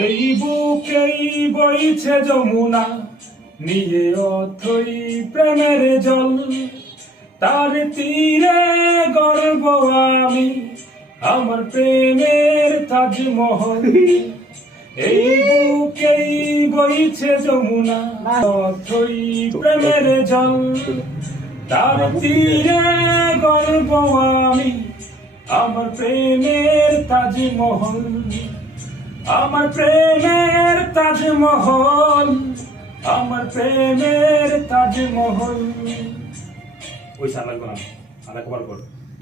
এই বুকেই বইছে যমুনা, নিয়ে অথই প্রেমের জল। তার তীরে গর্ব আমি, আমার প্রেমের তাজমহল। এই বুকেই বইছে যমুনা, অথই প্রেমের জল। তার তীরে গর্ব আমি, আমার প্রেমের তাজমহল। আমার প্রেমের তাজমহল, আমার প্রেমের তাজমহল। ওই সার লাগবে না, আর একবার কর।